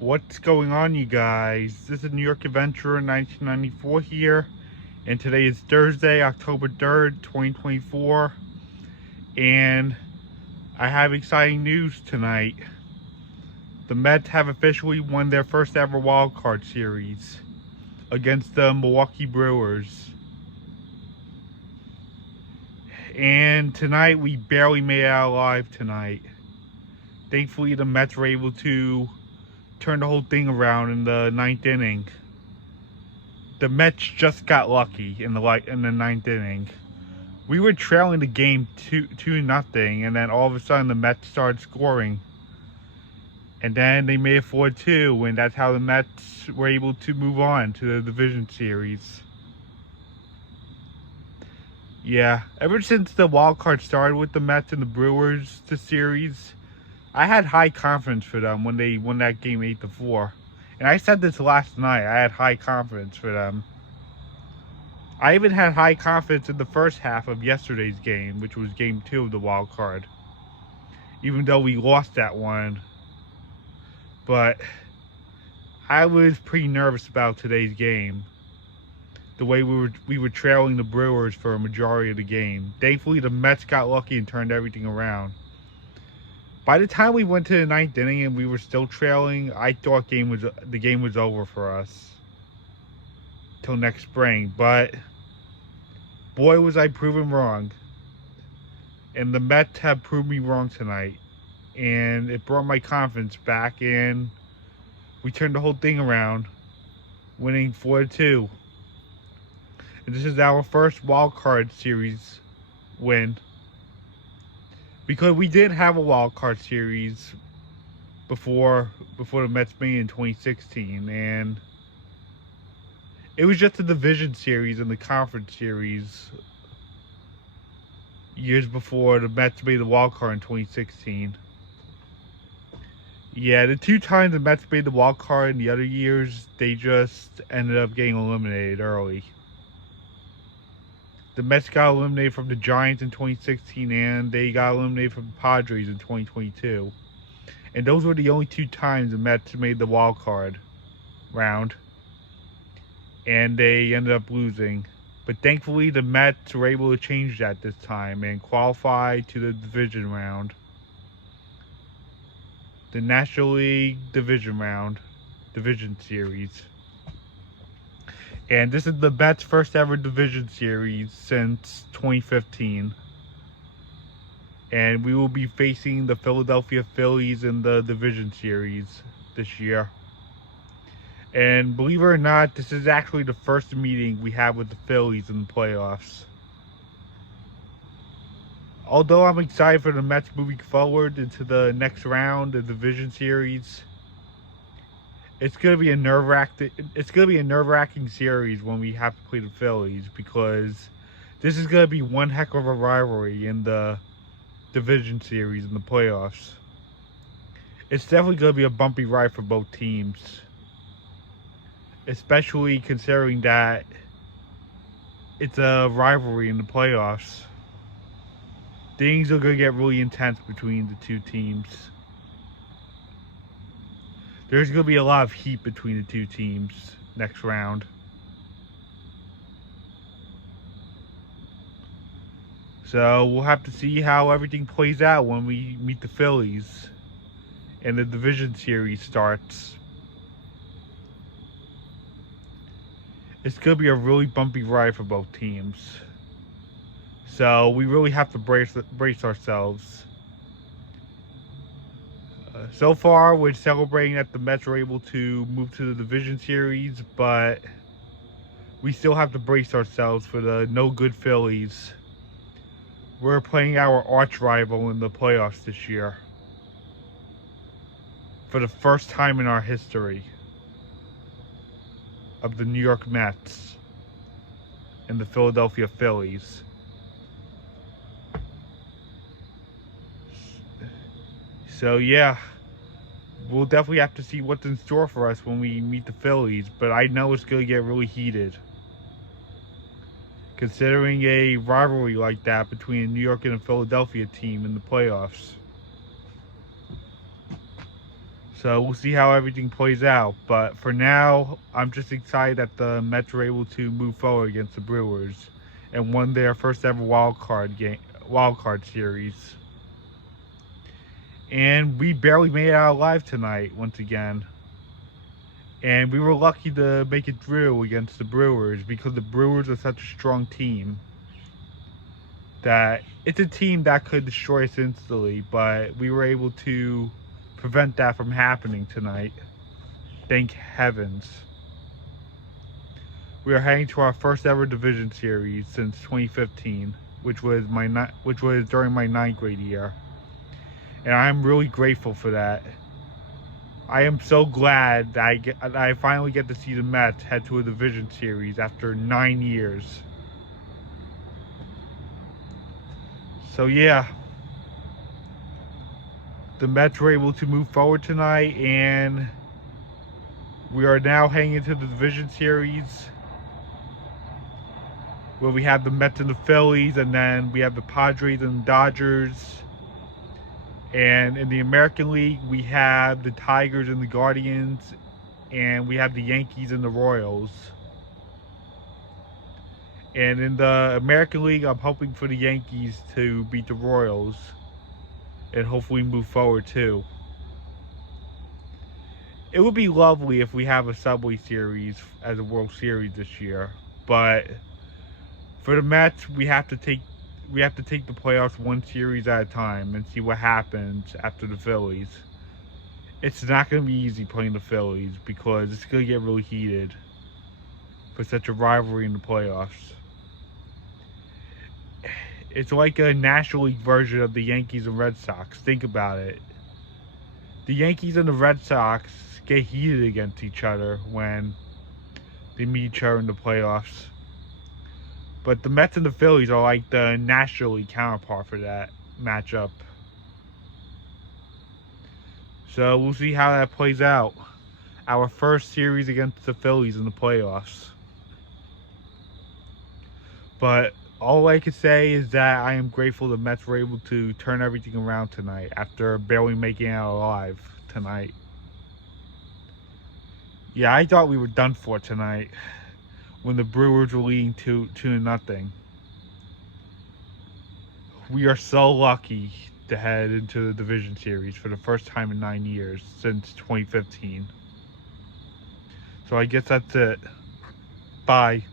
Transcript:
What's going on, you guys? This is New York Adventurer 1994 here, and today is Thursday, October 3rd, 2024, and I have exciting news tonight. The Mets have officially won their first ever wild card series against the Milwaukee Brewers. And tonight, we barely made it out alive tonight. Thankfully, the Mets were able to turn the whole thing around in the ninth inning. The Mets just got lucky in the ninth inning. We were trailing the game 2-0, and then all of a sudden the Mets started scoring. And then they made it 4-2, and that's how the Mets were able to move on to the division series. Yeah, ever since the wild card started with the Mets and the Brewers, the series, I had high confidence for them when they won that game 8-4. And I said this last night, I had high confidence for them. I even had high confidence in the first half of yesterday's game, which was game 2 of the wild card. Even though we lost that one. But I was pretty nervous about today's game. The way we were trailing the Brewers for a majority of the game. Thankfully, the Mets got lucky and turned everything around. By the time we went to the ninth inning and we were still trailing, I thought the game was over for us till next spring. But boy, was I proven wrong. And the Mets have proved me wrong tonight. And it brought my confidence back, and we turned the whole thing around, winning 4-2. And this is our first wild card series win. Because we did have a wild card series before the Mets made it in 2016, and it was just a division series and the conference series years before the Mets made the wild card in 2016. Yeah, the 2 times the Mets made the wild card in the other years, they just ended up getting eliminated early. The Mets got eliminated from the Giants in 2016, and they got eliminated from the Padres in 2022. And those were the only 2 times the Mets made the wild card round. And they ended up losing. But thankfully, the Mets were able to change that this time and qualify to the division round. The National League Division Series. And this is the Mets' first ever division series since 2015. And we will be facing the Philadelphia Phillies in the division series this year. And believe it or not, this is actually the first meeting we have with the Phillies in the playoffs. Although I'm excited for the Mets moving forward into the next round, the division series, it's gonna be a nerve-wracking series when we have to play the Phillies, because this is gonna be one heck of a rivalry in the division series in the playoffs. It's definitely gonna be a bumpy ride for both teams, especially considering that it's a rivalry in the playoffs. Things are gonna get really intense between the 2 teams. There's going to be a lot of heat between the 2 teams next round. So we'll have to see how everything plays out when we meet the Phillies and the division series starts. It's going to be a really bumpy ride for both teams. So we really have to brace ourselves. So far, we're celebrating that the Mets were able to move to the division series, but we still have to brace ourselves for the no-good Phillies. We're playing our arch rival in the playoffs this year for the first time in our history of the New York Mets and the Philadelphia Phillies. So yeah, we'll definitely have to see what's in store for us when we meet the Phillies, but I know it's going to get really heated. Considering a rivalry like that between a New York and a Philadelphia team in the playoffs. So we'll see how everything plays out. But for now, I'm just excited that the Mets were able to move forward against the Brewers and won their first ever wild card series. And we barely made it out alive tonight once again. And we were lucky to make it through against the Brewers because the Brewers are such a strong team that it's a team that could destroy us instantly, but we were able to prevent that from happening tonight. Thank heavens. We are heading to our first ever division series since 2015, which was during my 9th grade year. And I'm really grateful for that. I am so glad that I finally get to see the Mets head to a division series after 9 years. So yeah, the Mets were able to move forward tonight, and we are now heading into the division series where we have the Mets and the Phillies, and then we have the Padres and the Dodgers. And in the American League, we have the Tigers and the Guardians, and we have the Yankees and the Royals. And in the American League, I'm hoping for the Yankees to beat the Royals and hopefully move forward too. It would be lovely if we have a Subway Series as a World Series this year, but for the Mets, we have to take the playoffs one series at a time and see what happens after the Phillies. It's not going to be easy playing the Phillies because it's going to get really heated for such a rivalry in the playoffs. It's like a National League version of the Yankees and Red Sox. Think about it. The Yankees and the Red Sox get heated against each other when they meet each other in the playoffs. But the Mets and the Phillies are like the National League counterpart for that matchup. So we'll see how that plays out. Our first series against the Phillies in the playoffs. But all I can say is that I am grateful the Mets were able to turn everything around tonight after barely making it out alive tonight. Yeah, I thought we were done for tonight when the Brewers were leading 2-0. We are so lucky to head into the division series for the first time in 9 years since 2015. So I guess that's it. Bye.